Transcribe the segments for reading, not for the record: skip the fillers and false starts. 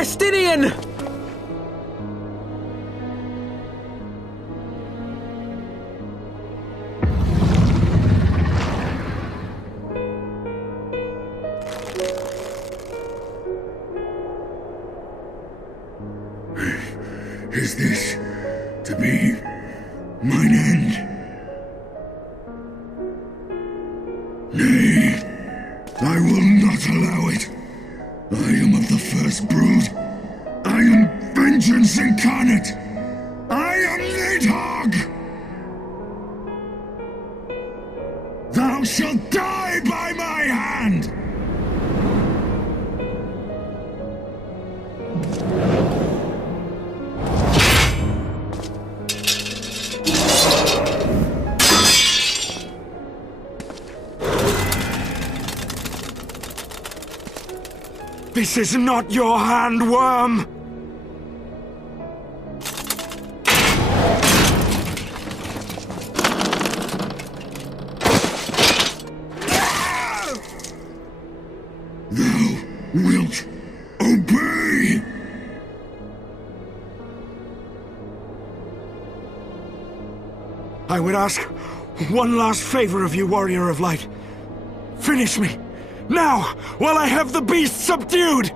Estinian! Is this to be mine end? Nay, I will not allow it. I am of the first brood. I am vengeance incarnate. I am Nidhogg! Thou shalt die by my hand! This is not your hand, worm! Thou wilt obey! I would ask one last favor of you, Warrior of Light. Finish me! Now, while I have the beast subdued!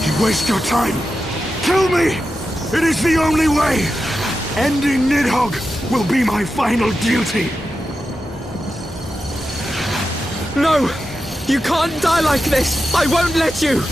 You waste your time! Kill me! It is the only way! Ending Nidhogg will be my final duty! No! You can't die like this! I won't let you!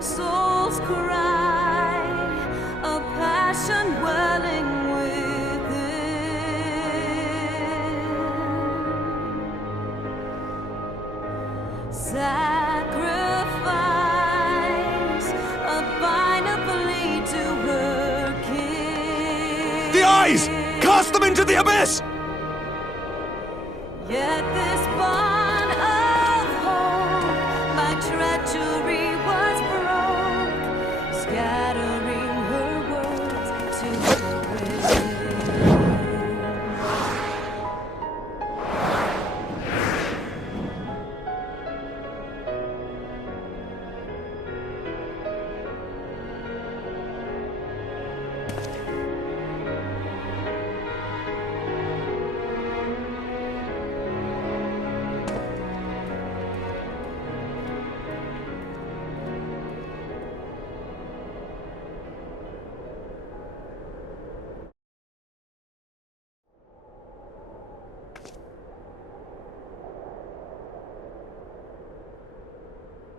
Soul's cry, a passion welling within. Sacrifice, a final plea to her king. The eyes! Cast them into the abyss! Yet this bond of hope by treachery was broke, scattering her words to the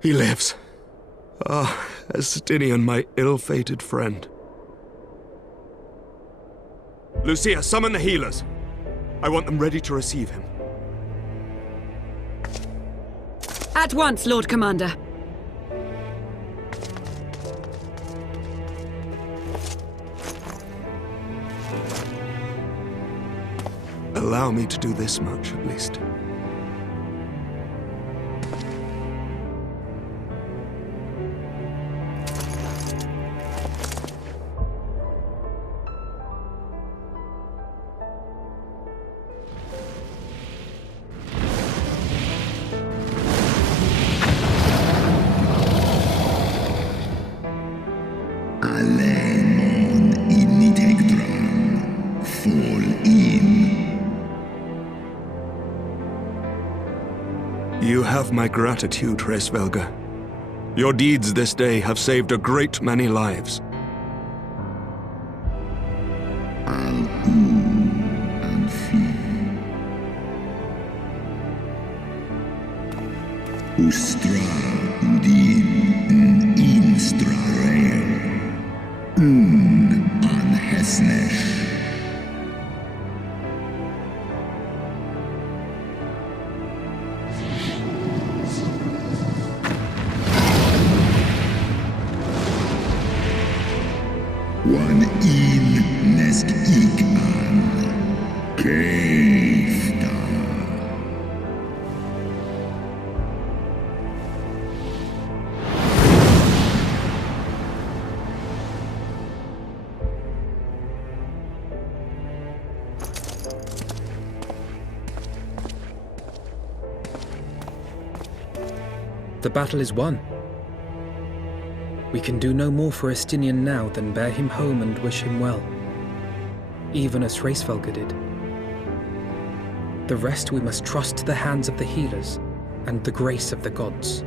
He lives. Ah, Estinian, my ill-fated friend. Lucia, summon the healers. I want them ready to receive him. At once, Lord Commander. Allow me to do this much, at least. Alemon initegdran, fall in. You have my gratitude, Hraesvelga. Your deeds this day have saved a great many lives. And flee. Ustra udin instra rare. An hesnesh. One in nesk ikan. Keifta. The battle is won. We can do no more for Estinian now than bear him home and wish him well, even as Hraesvelga did. The rest we must trust to the hands of the healers and the grace of the gods.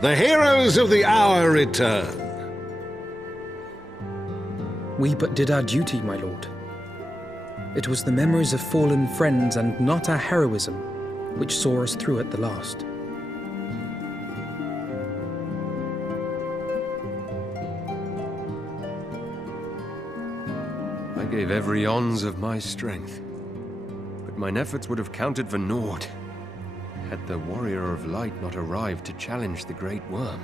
The heroes of the hour return. We but did our duty, my lord. It was the memories of fallen friends and not our heroism which saw us through at the last. I gave every ounce of my strength, but mine efforts would have counted for naught had the Warrior of Light not arrived to challenge the Great Worm.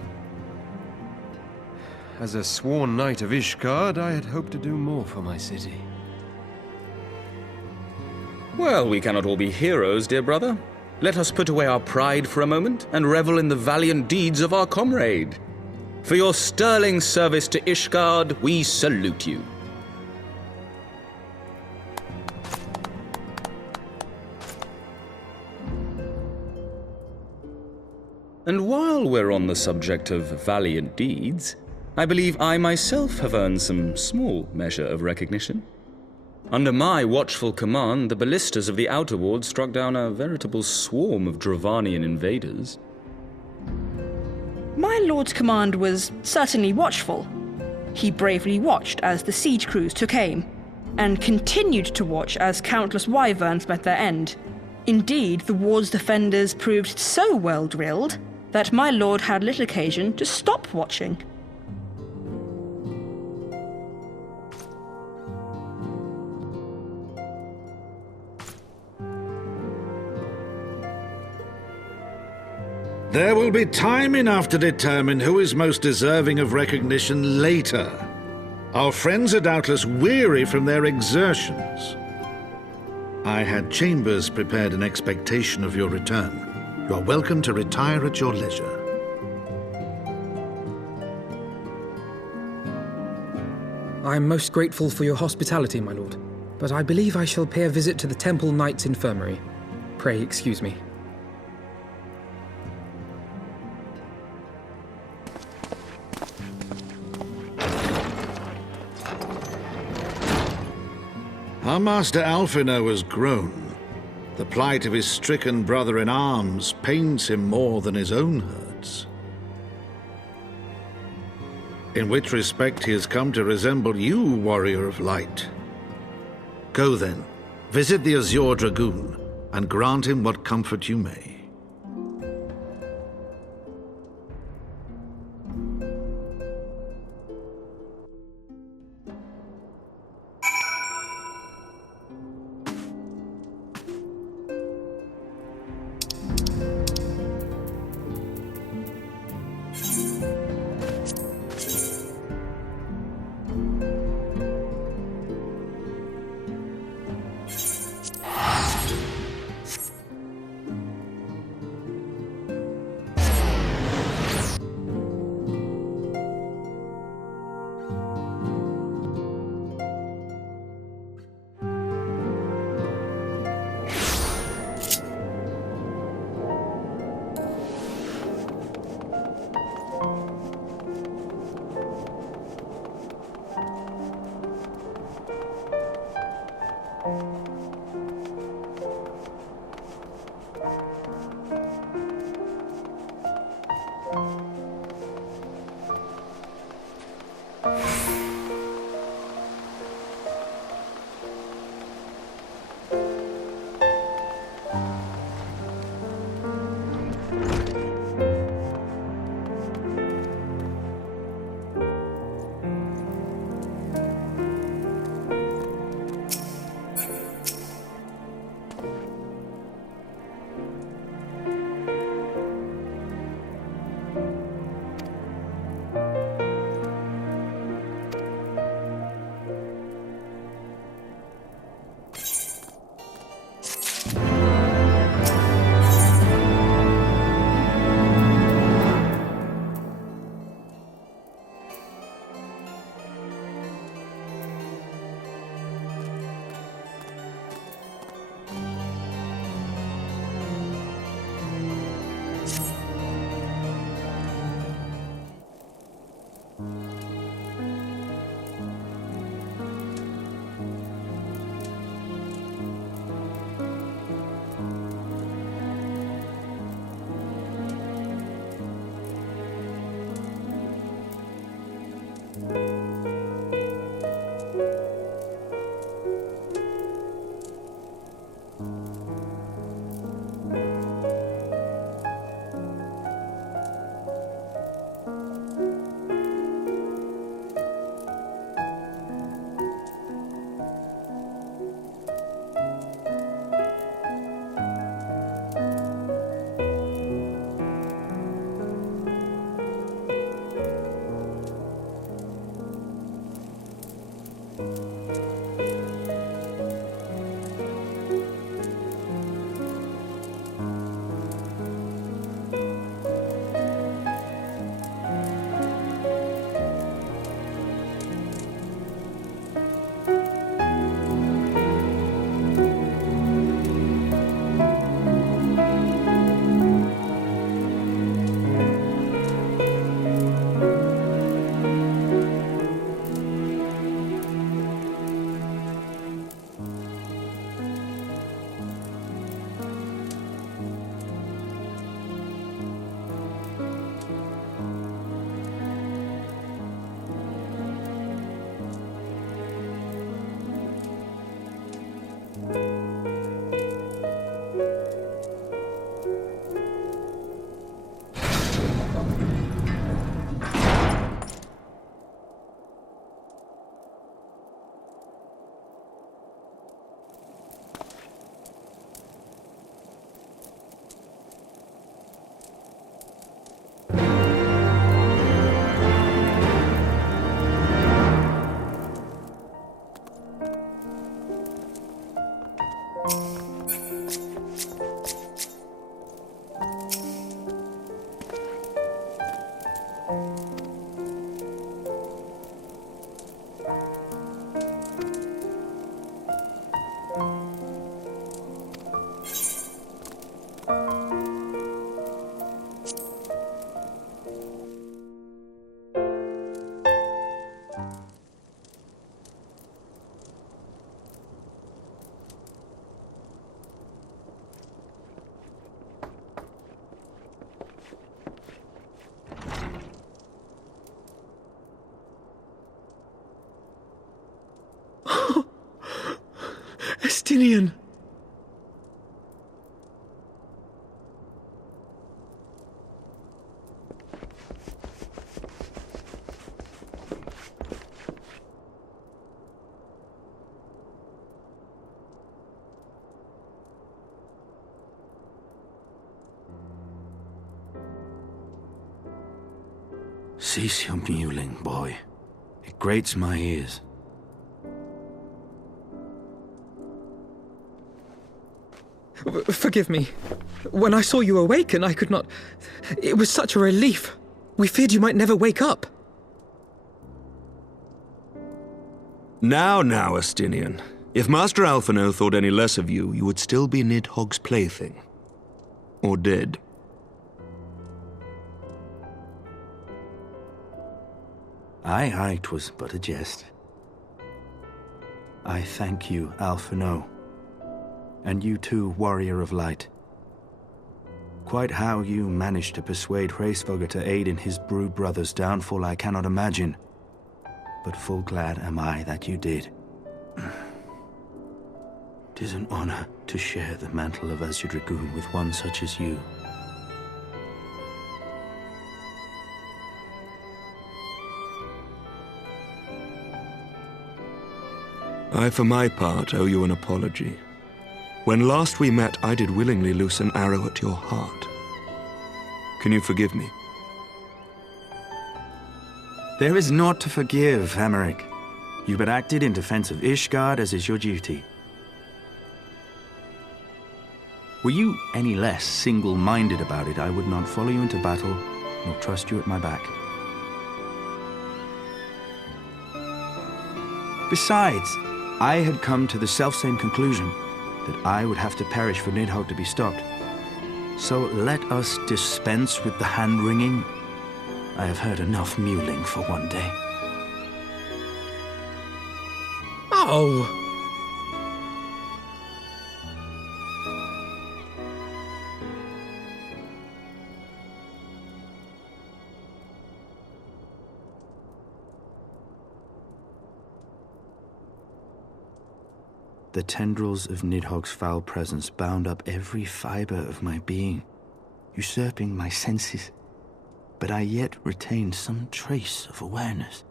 As a sworn knight of Ishgard, I had hoped to do more for my city. Well, we cannot all be heroes, dear brother. Let us put away our pride for a moment and revel in the valiant deeds of our comrade. For your sterling service to Ishgard, we salute you. And while we're on the subject of valiant deeds, I believe I myself have earned some small measure of recognition. Under my watchful command, the ballistas of the Outer Ward struck down a veritable swarm of Dravanian invaders. My lord's command was certainly watchful. He bravely watched as the siege crews took aim, and continued to watch as countless wyverns met their end. Indeed, the ward's defenders proved so well drilled that my lord had little occasion to stop watching. There will be time enough to determine who is most deserving of recognition later. Our friends are doubtless weary from their exertions. I had chambers prepared in expectation of your return. You are welcome to retire at your leisure. I am most grateful for your hospitality, my lord, but I believe I shall pay a visit to the Temple Knight's Infirmary. Pray excuse me. Our master Alphino has grown. The plight of his stricken brother-in-arms pains him more than his own hurts. In which respect he has come to resemble you, Warrior of Light. Go then, visit the Azure Dragoon, and grant him what comfort you may. Estinian! Cease your mewling, boy. It grates my ears. Forgive me. When I saw you awaken, I could not... It was such a relief. We feared you might never wake up. Now, Estinian. If Master Alphino thought any less of you, you would still be Nidhogg's plaything. Or dead. Aye, 'twas but a jest. I thank you, Alphino. And you too, Warrior of Light. Quite how you managed to persuade Hraesvelgr to aid in his brood brother's downfall I cannot imagine. But full glad am I that you did. 'Tis an honor to share the mantle of Azure Dragoon with one such as you. I, for my part, owe you an apology. When last we met, I did willingly loose an arrow at your heart. Can you forgive me? There is naught to forgive, Hameric. You but acted in defense of Ishgard, as is your duty. Were you any less single-minded about it, I would not follow you into battle, nor trust you at my back. Besides, I had come to the selfsame conclusion, that I would have to perish for Nidhogg to be stopped. So let us dispense with the hand-wringing. I have heard enough mewling for one day. Oh! The tendrils of Nidhogg's foul presence bound up every fiber of my being, usurping my senses, but I yet retained some trace of awareness.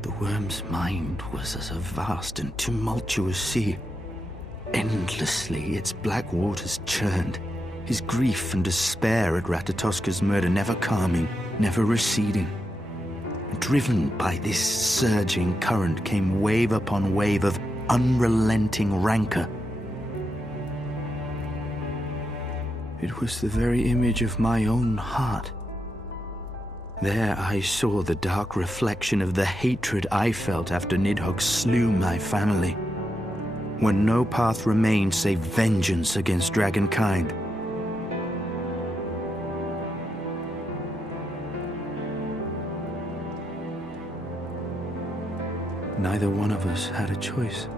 The worm's mind was as a vast and tumultuous sea. Endlessly its black waters churned, his grief and despair at Ratatoska's murder never calming, never receding. Driven by this surging current came wave upon wave of unrelenting rancor. It was the very image of my own heart. There I saw the dark reflection of the hatred I felt after Nidhogg slew my family, when no path remained save vengeance against dragonkind. Neither one of us had a choice.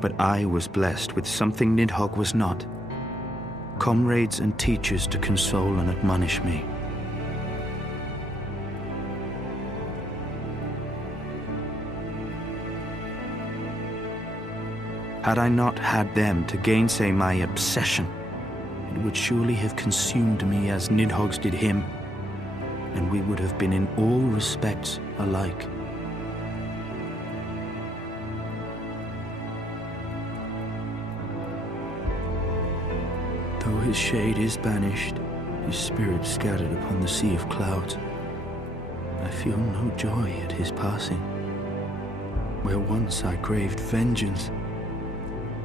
But I was blessed with something Nidhogg was not: comrades and teachers to console and admonish me. Had I not had them to gainsay my obsession, it would surely have consumed me as Nidhogg's did him, and we would have been in all respects alike. Though his shade is banished, his spirit scattered upon the sea of clouds, I feel no joy at his passing. Where once I craved vengeance,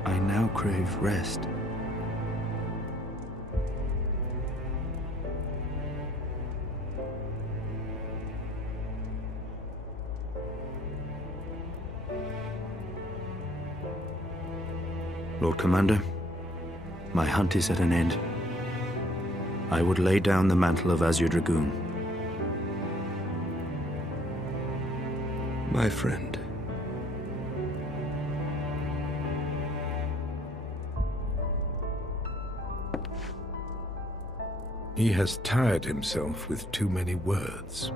I now crave rest. Lord Commander, my hunt is at an end. I would lay down the mantle of Azure Dragoon. My friend. He has tired himself with too many words.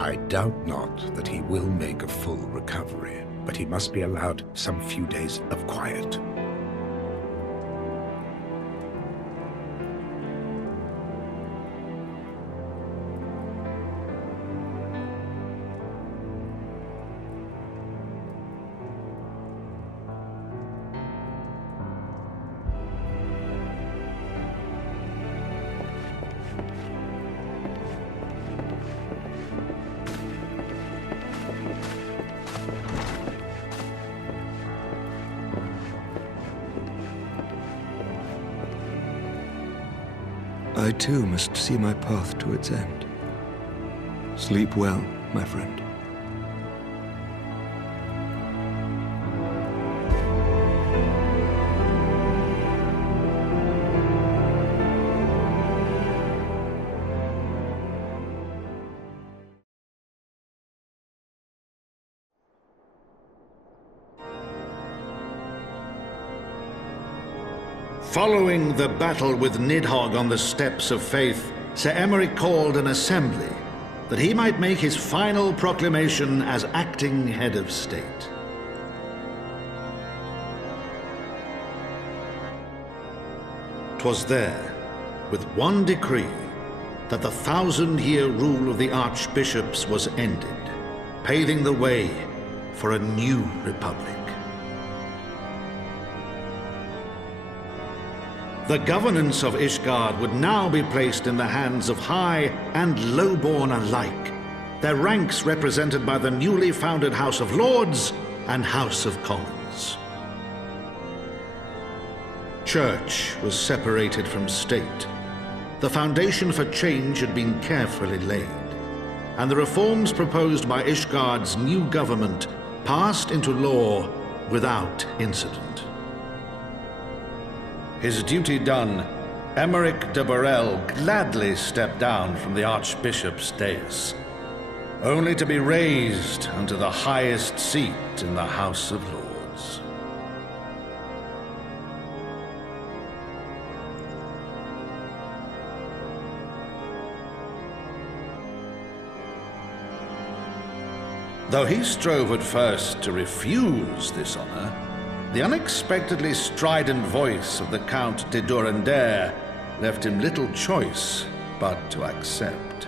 I doubt not that he will make a full recovery, but he must be allowed some few days of quiet. I too must see my path to its end. Sleep well, my friend. Following the battle with Nidhogg on the steps of Faith, Sir Emeric called an assembly that he might make his final proclamation as acting head of state. 'Twas there, with one decree, that the 1,000-year rule of the archbishops was ended, paving the way for a new republic. The governance of Ishgard would now be placed in the hands of high and lowborn alike, their ranks represented by the newly founded House of Lords and House of Commons. Church was separated from state. The foundation for change had been carefully laid, and the reforms proposed by Ishgard's new government passed into law without incident. His duty done, Emeric de Burrell gladly stepped down from the Archbishop's dais, only to be raised unto the highest seat in the House of Lords. Though he strove at first to refuse this honor, the unexpectedly strident voice of the Count de Durandare left him little choice but to accept.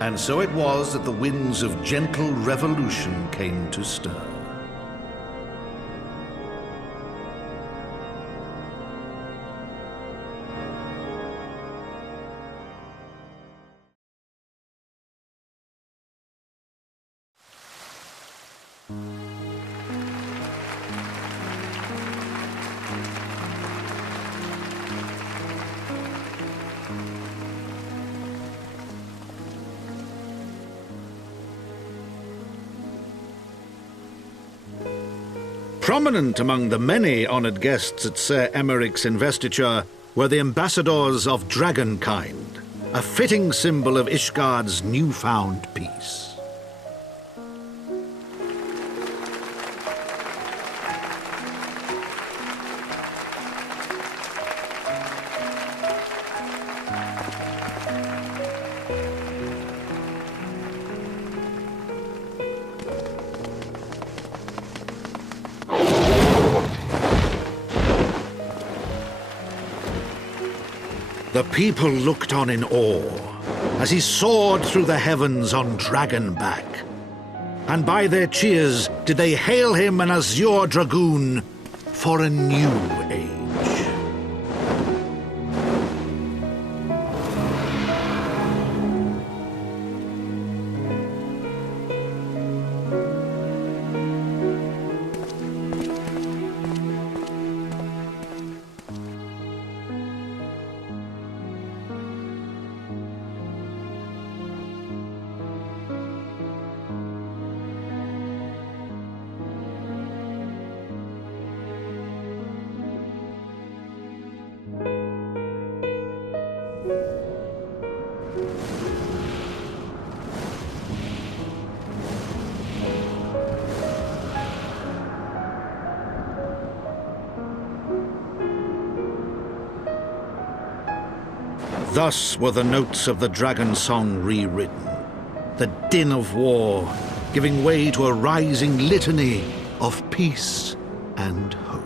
And so it was that the winds of gentle revolution came to stir. Prominent among the many honoured guests at Sir Emeric's investiture were the ambassadors of Dragonkind, a fitting symbol of Ishgard's newfound peace. The people looked on in awe as he soared through the heavens on Dragonback. And by their cheers did they hail him an azure dragoon for a new age. Thus were the notes of the dragon song rewritten, the din of war giving way to a rising litany of peace and hope.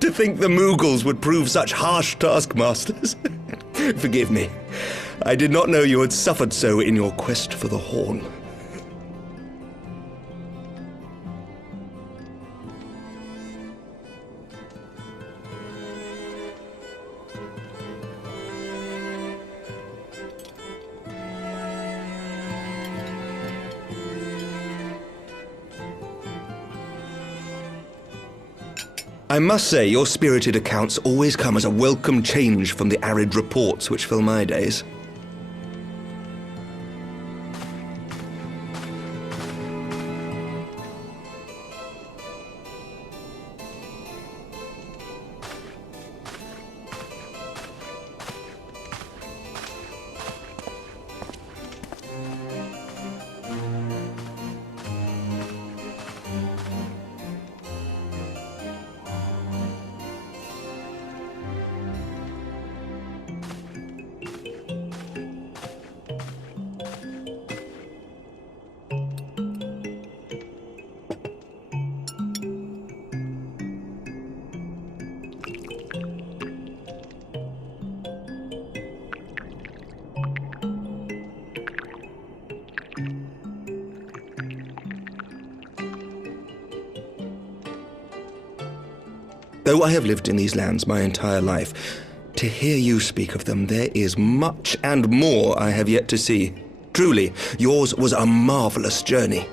To think the Mughals would prove such harsh taskmasters. Forgive me. I did not know you had suffered so in your quest for the Horn. I must say, your spirited accounts always come as a welcome change from the arid reports which fill my days. Though I have lived in these lands my entire life, to hear you speak of them, there is much and more I have yet to see. Truly, yours was a marvelous journey.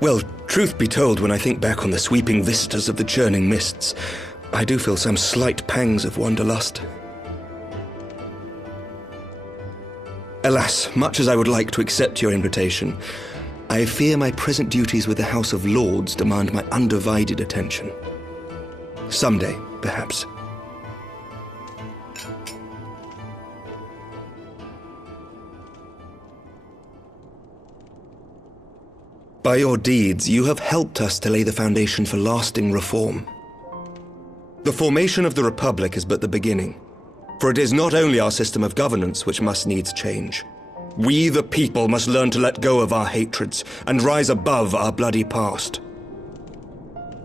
Well, truth be told, when I think back on the sweeping vistas of the churning mists, I do feel some slight pangs of wanderlust. Alas, much as I would like to accept your invitation, I fear my present duties with the House of Lords demand my undivided attention. Someday, perhaps. By your deeds, you have helped us to lay the foundation for lasting reform. The formation of the Republic is but the beginning, for it is not only our system of governance which must needs change. We, the people, must learn to let go of our hatreds and rise above our bloody past.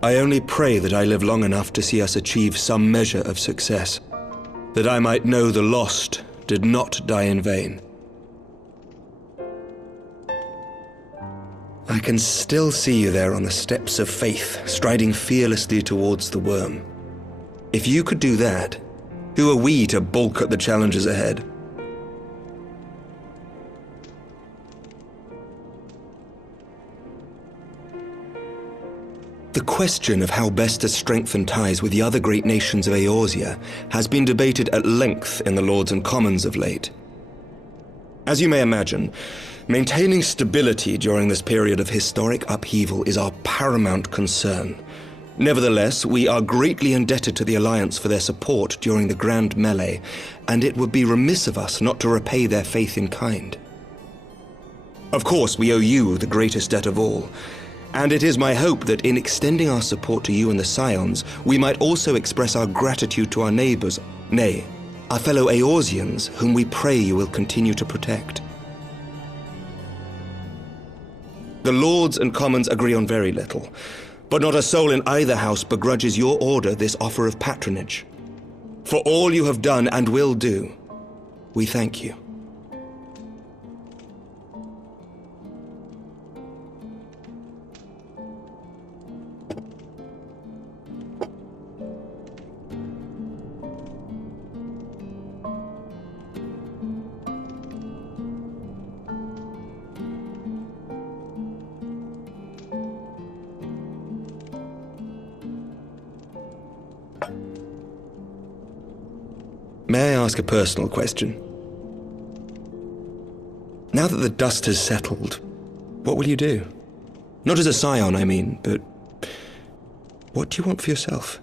I only pray that I live long enough to see us achieve some measure of success, that I might know the lost did not die in vain. I can still see you there on the steps of faith, striding fearlessly towards the worm. If you could do that, who are we to balk at the challenges ahead? The question of how best to strengthen ties with the other great nations of Eorzea has been debated at length in the Lords and Commons of late. As you may imagine, maintaining stability during this period of historic upheaval is our paramount concern. Nevertheless, we are greatly indebted to the Alliance for their support during the Grand Melee, and it would be remiss of us not to repay their faith in kind. Of course, we owe you the greatest debt of all, and it is my hope that in extending our support to you and the Scions, we might also express our gratitude to our neighbors, nay, our fellow Eorzeans, whom we pray you will continue to protect. The Lords and Commons agree on very little, but not a soul in either house begrudges your order this offer of patronage. For all you have done and will do, we thank you. May I ask a personal question? Now that the dust has settled, what will you do? Not as a scion, I mean, but what do you want for yourself?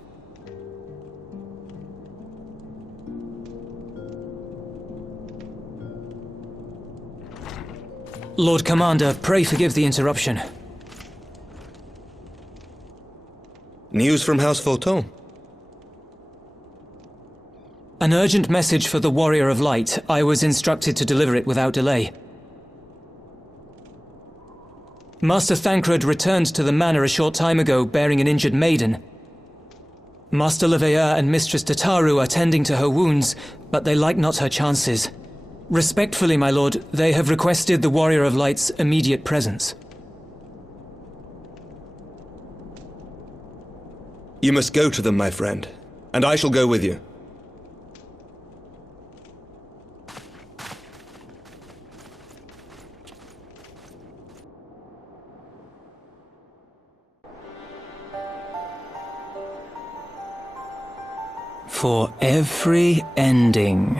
Lord Commander, pray forgive the interruption. News from House Fulton? An urgent message for the Warrior of Light. I was instructed to deliver it without delay. Master Thancred returned to the manor a short time ago, bearing an injured maiden. Master Leveilleur and Mistress Tataru are tending to her wounds, but they like not her chances. Respectfully, my lord, they have requested the Warrior of Light's immediate presence. You must go to them, my friend, and I shall go with you. For every ending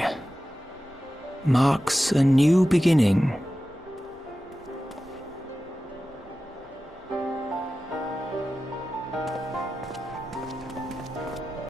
marks a new beginning.